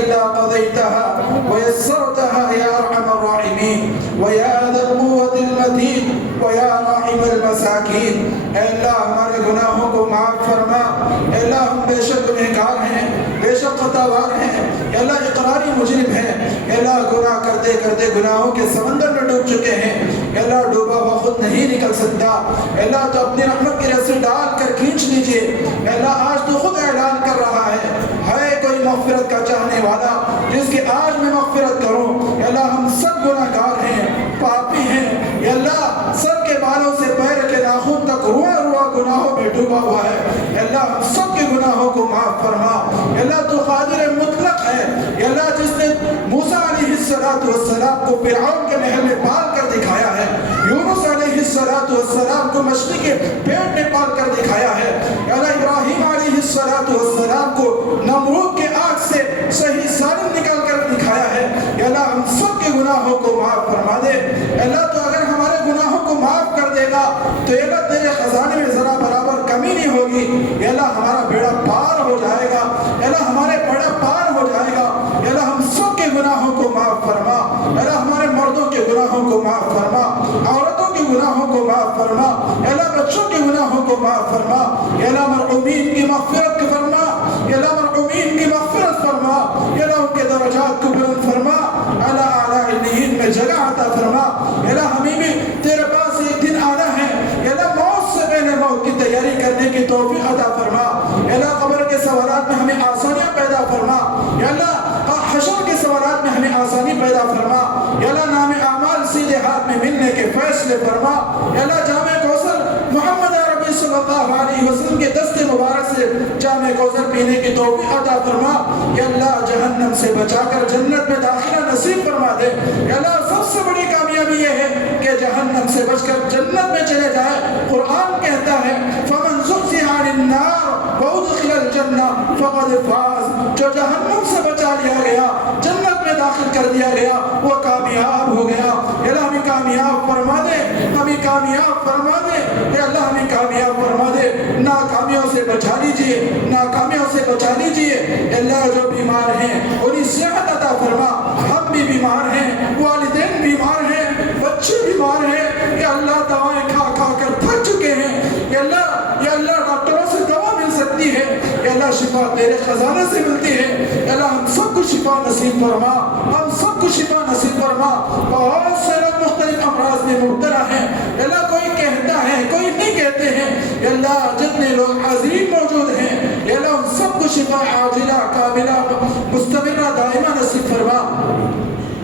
إلا قضيتها ويسرتها يا أرحم الراحمين ويا ذا القوة المتين ويا راحم المساكين. اے اللہ ہمارے گناہوں کو معاف فرما. اے اللہ ہم بے شک گنہگار ہیں, بے شک خطاوار ہیں. اے اللہ اقراری مجرم ہیں. اے اللہ گناہ کرتے کرتے گناہوں کے سمندر میں ڈوب چکے ہیں. اے اللہ ڈوبا ہوا خود نہیں نکل سکتا. اے اللہ تو اپنی رحمت کی رسی ڈال کر کھینچ لیجئے. اے اللہ آج تو خود اعلان کر رہا ہے کوئی مغفرت کا چاہنے والا جس کی آج میں مغفرت کروں. اے اللہ ہم سب گناہگار ہیں, پاپی ہیں. اے اللہ سب کے بالوں سے پیر کے ناخن تک روا روا گناہوں میں ڈوبا ہوا ہے. اے اللہ ہم سب کے گناہوں کو معاف فرما. اے اللہ تو قادر مطلق ہے. اے اللہ جس نے موسیٰ علیہ السلام کو فرعون کے محل میں پال کر دکھایا ہے, یونس علیہ السلام کو مچھلی کے پیٹ میں پال کر دکھایا ہے. اے اللہ ابراہیم علیہ السلام کو نمرود کے آگ سے صحیح سالم نکال کر دکھایا ہے. اے اللہ ہم سب کے گناہوں کو معاف فرما دے. اے اللہ تو اگر ہمارے گناہوں کو معاف کر دے گا تو اے اللہ تیرے خزانے میں ذرا برابر کمی نہیں ہوگی. اے اللہ ہمارا بیڑا پار ہو جائے گا. اے اللہ ہمارے بیڑا پار ہو جائے گا. اے اللہ ہم سب کے گناہوں کو معاف فرما. اے اللہ ہمارے مردوں کے گناہوں کو معاف فرما, عورتوں کے گناہوں کو معاف فرما. اے اللہ بچوں کے گناہوں کو معاف فرما. اے اللہ مرحومین کی مغفرت فرما. اے اللہ مرحومین کی مغفرت فرما. اے اللہ ان کے درجات کو بلند فرما. اعلیٰ اعلیٰ علیین میں جگہ عطا فرما. اے اللہ ہمیں بھی تیرے پاس ایک دن آنا ہے. اے اللہ موت سے پہلے موت کی تیاری کرنے کی توفیق عطا فرما. اے اللہ قبر کے سوالات میں ہمیں آسانیاں پیدا فرما. اے اللہ حشر کے سوالات میں ہمیں آسانی پیدا فرما. اے اللہ نام اعمال سیدھے ہاتھ میں ملنے کے فیصلے فرما. اے اللہ جامع کوثر محمد عربی صلی اللہ علیہ وسلم کے دست مبارک سے جامع کوثر پینے کی توفیق عطا فرما. اے اللہ جہنم سے بچا کر جنت میں داخلہ نصیب فرما دے. اے اللہ سب سے بڑی کامیابی یہ ہے کہ جہنم سے بچ کر جنت میں چلے جائے. قرآن کہتا ہے فمن زحزح عن النار وادخل الجنہ فقد فاز. جو جہنم سے بچا لیا گیا, جنت میں داخل کر دیا گیا, وہ کامیاب ہو گیا. اے اللہ ہمیں کامیاب فرما دے, ہمیں کامیاب فرما دے. اے اللہ ہمیں کامیاب فرما دے. ناکامیوں سے بچا لیجئے, ناکامیوں سے بچا لیجئے. اے اللہ جو بیمار ہیں انہیں صحت عطا فرما. ہم بھی بیمار ہیں, والدین بیمار ہیں, بچے بیمار ہیں. اے اللہ دوائیں کھا کھا کر تھک چکے ہیں. اے اللہ ڈاکٹروں سے دوا مل سکتی ہے. اے اللہ شفا تیرے خزانے سے ملتی ہے. اے اللہ ہم سب کو شفا نصیب فرما, ہم سب کو شفا نصیب فرما. بہت سے لوگ مختلف امراض میں مبتلا ہیں. اے اللہ کوئی کہتا ہے, کوئی نہیں کہتے ہیں. اے اللہ جتنے لوگ عظیم موجود ہیں, اے اللہ ہم سب کو شفا عاجلہ کاملہ مستمرہ دائمہ نصیب فرما.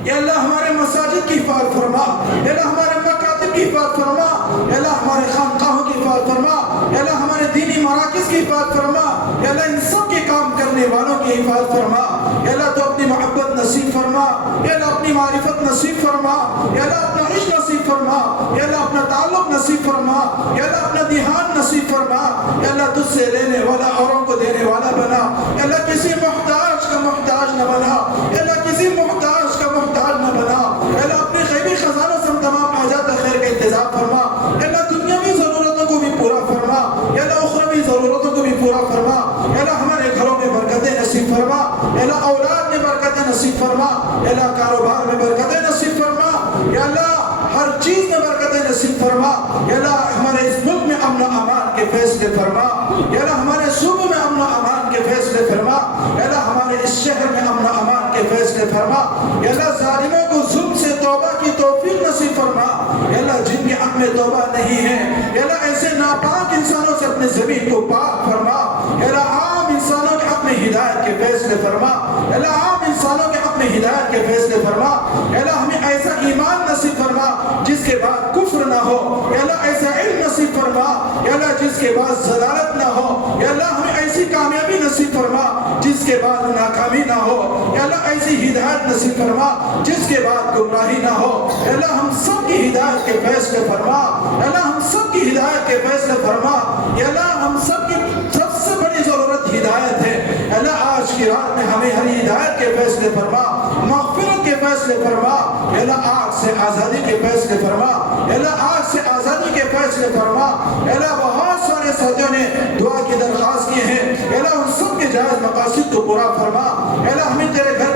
اے اللہ ہمارے مساجد کی حفاظت فرما. اے اللہ ہمارے مکاتب کی حفاظت فرما. اے اللہ ہمارے خانقاہوں کی حفاظت فرما. اے اللہ ہمارے دینی مراکز کی حفاظت فرما. اے اللہ ان سب کے کام کرنے والوں کی حفاظت فرما. اے اللہ تو اپنی محبت نصیب فرما. اے اللہ اپنی معرفت نصیب فرما. اے اللہ اپنا عشق نصیب فرما. اے اللہ اپنا تعلق نصیب فرما. اے اللہ اپنا دھیان نصیب فرما. اے اللہ تجھ سے لینے والا اوروں کو دینے والا بنا. اے اللہ کسی محتاج کا محتاج نہ بنا. اے اللہ کسی محتاج کا محتاج نہ بنا. اے اللہ اپنے غیبی خزانوں سے تمام حاجات خیر کا انتظام فرما. اے اللہ دنیاوی ضرورتوں کو بھی پورا فرما. اے اللہ اخروی ضرورتوں کو بھی پورا فرما. اے اللہ ہمارے گھروں میں برکتیں نصیب فرما. اے اللہ اولاد میں برکتیں نصیب فرما. اے اللہ کاروبار میں برکتیں نصیب فرما. اے اللہ ہر چیز میں برکتیں نصیب فرما. اے اللہ ہمارے اس ملک میں امن و امان کے فیصلے فرما. اے اللہ ہمارے صوبے میں امن و امان کے فیصلے فرما. اے اللہ ہمارے اس شہر میں امن و امان کے فیصلے فرما. اے اللہ ظالموں کو ظلم سے توبہ کی توفیق نصیب فرما. اے اللہ جن کے حق میں توبہ نہیں ہے, اے اللہ ایسے ناپاک انسانوں سے اپنے زمین کو پاک فرما. اے اللہ عام انسانوں کے حق میں ہدایت کے فیصلے فرما. اے اللہ عام انسانوں کے حق میں ہدایت کے فیصلے فرما. اے اللہ ہمیں ایسا ایمان نصیب فرما جس کے بعد کفر نہ ہو. اے اللہ ایسا علم نصیب فرما. اے اللہ جس کے بعد ضلالت نہ ہو. اے اللہ ہمیں ایسی کامیابی نصیب فرما جس کے بعد ناکامی نہ ہو. اے اللہ ایسی ہدایت نصیب فرما جس کے بعد گمراہی نہ ہو. اے اللہ ہم سب کی ہدایت کے فیصلے فرما. اے اللہ ہم سب کی ہدایت کے فیصلے فرما. اے اللہ ہم سب کی سب سے بڑی ضرورت ہدایت ہے. اے اللہ آج کی رات میں ہمیں ہری ہدایت کے فیصلے فرما, مغفرت کے فیصلے فرما. اے اللہ آگ سے آزادی کے فیصلے فرما. اے اللہ آگ سے آزادی کے فیصلے فرما. اے اللہ بہت سارے ساتھیوں نے دعا کی درخواست کی ہے. اے اللہ ان سب کے جائز مقاصد کو پورا فرما. اے اللہ ہمیں تیرے گھر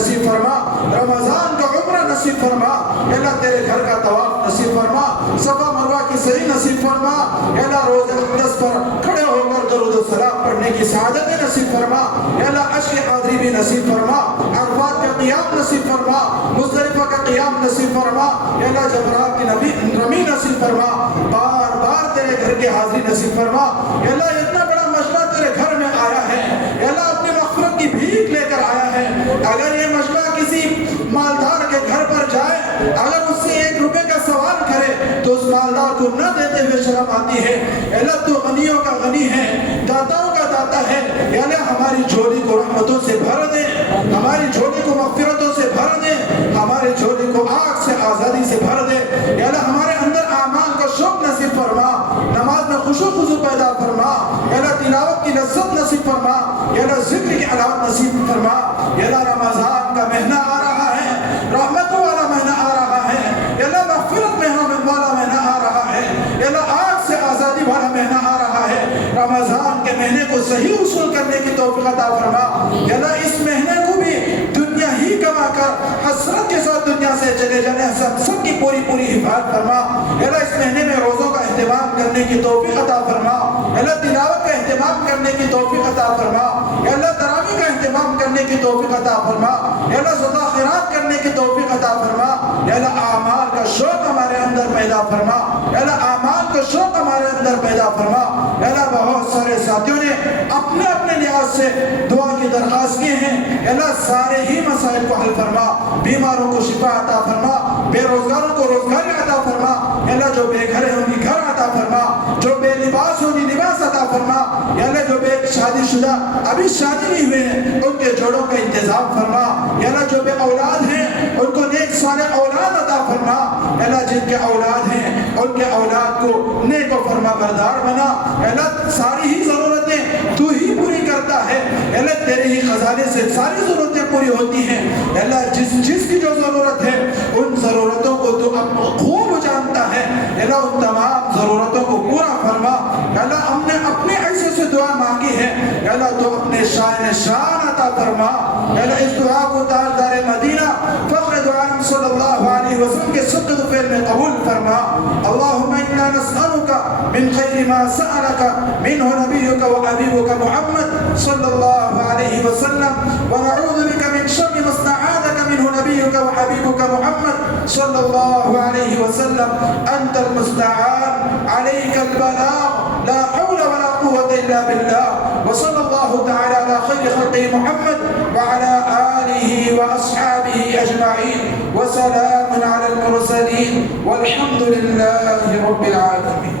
نصیب فرما، رمضان کا عمرہ نصیب فرما، یا اللہ تیرے گھر کا طواف نصیب فرما، صفا مروہ کی سعی نصیب فرما، یا اللہ روزہ اقدس پر کھڑے ہو کر درود و سلام پڑھنے کی سعادت نصیب فرما، یا اللہ عشر قادری بھی نصیب فرما، عرفات کا قیام نصیب فرما، مزدلفہ کا قیام نصیب فرما، یا اللہ جمرات کی رمی نصیب فرما، بار بار تیرے گھر کی حاضری نصیب فرما، یا اللہ اتنا بڑا مجمع تیرے گھر میں آیا ہے، یا اللہ اپنی مغفرت کی بھیک لے کر آیا ہے، اگر یہ مجمع کسی مالدار کے گھر پر جائے، اگر اس سے 1 روپے کا سوال کرے تو اس مالدار کو نہ دیتے ہوئے شرم آتی ہے، اللہ تو غنیوں کا غنی ہے، داتاؤں کا داتا ہے، یا اللہ ہماری جھولی کو رحمتوں سے بھر دے، ہماری جھولی کو مغفرتوں سے بھر دے، ہماری جھولی کو آگ سے آزادی سے بھر دے، یا اللہ ہمارے اندر اعمال کا شوق نصیب فرما، نماز میں خشوع خضوع پیدا فرما، یا اللہ تلاوت کی لذت نصیب فرما، یا اللہ ذکر کی علامت نصیب فرما، یا اللہ رمضان کا مہینہ آ رہا ہے، رحمتوں والا مہینہ آ رہا ہے، یا اللہ مغفرت والا مہینہ آ رہا ہے، یا اللہ آگ سے آزادی والا مہینہ آ رہا ہے، رمضان کے مہینے کو صحیح وصول کرنے کی توفیق عطا فرما، یا اللہ اس مہینے کو بھی دنیا ہی کما کر حسرت کے ساتھ دنیا سے چلے جانے سب کی پوری حفاظت فرما، یا اللہ اس مہینے میں روزوں کا اہتمام کرنے کی توفیق عطا فرما، یا اللہ تلاوت کا اہتمام کرنے کی توفیق عطا فرما، یا اللہ تراویح کا اہتمام کرنے کی توفیق عطا فرما، یا اللہ صدقہ خیرات کرنے کی توفیق عطا فرما، یا اللہ اعمال کا شوق ہمارے اندر پیدا فرما، یا اللہ اعمال کا شوق ہمارے اندر پیدا فرما، یا اللہ بہت سارے ساتھیوں نے اپنے اپنے لحاظ سے دعا کی درخواست کی ہیں، یا اللہ سارے ہی مسائل کو حل فرما، بیماروں کو شفا عطا فرما، بے روزگاروں کو روزگار عطا فرما، یا اللہ جو بے گھر ہیں ان کی گھر عطا فرما، جو بے لباس ہیں ان کی لباس عطا فرما، یا اللہ جو بے شادی شدہ ابھی شادی نہیں ہوئے ہیں ان کے جوڑوں کا انتظام فرما، یا اللہ جو بے اولاد ہیں ان کو نیک صالح اولاد عطا فرما، یا اللہ جن کے اولاد ہیں ان کے اولاد کو نیک و فرما بردار بنا، یا اللہ ساری ہی ضرورتیں تو ہی پوری کرتا ہے، یا اللہ تیرے ہی خزانے سے ساری ضرورتیں پوری ہوتی ہیں، یا اللہ جس کی جو ضرورت ہے ان ضرورتوں کو تو خوب جانتا ہے، یا اللہ ان تمام ضرورتوں کو پورا فرما، یا اللہ ہم نے اپنے عیسے سے دعا مانگی ہے، یا اللہ تو اپنے شان عطا فرما، یا اللہ اس دعا کو تاجدار مدینہ فخر دو عالم صلی اللہ علیہ وسلم کے صدق فعل میں قبول فرما، اللہم انا نسألک من خیر ما سألک منہ نبیک و حبیبک محمد صلی اللہ علیہ وسلم ونعوذ بک من شر ما استعاذک منہ نبیک و حبیبک محمد صلی اللہ علیہ وسلم انت المستعان علیک البلاغ لا حول ولا قوة إلا بالله وصلى الله تعالى على خير خلقه محمد وعلى آله وأصحابه أجمعين وسلام على المرسلين والحمد لله رب العالمين.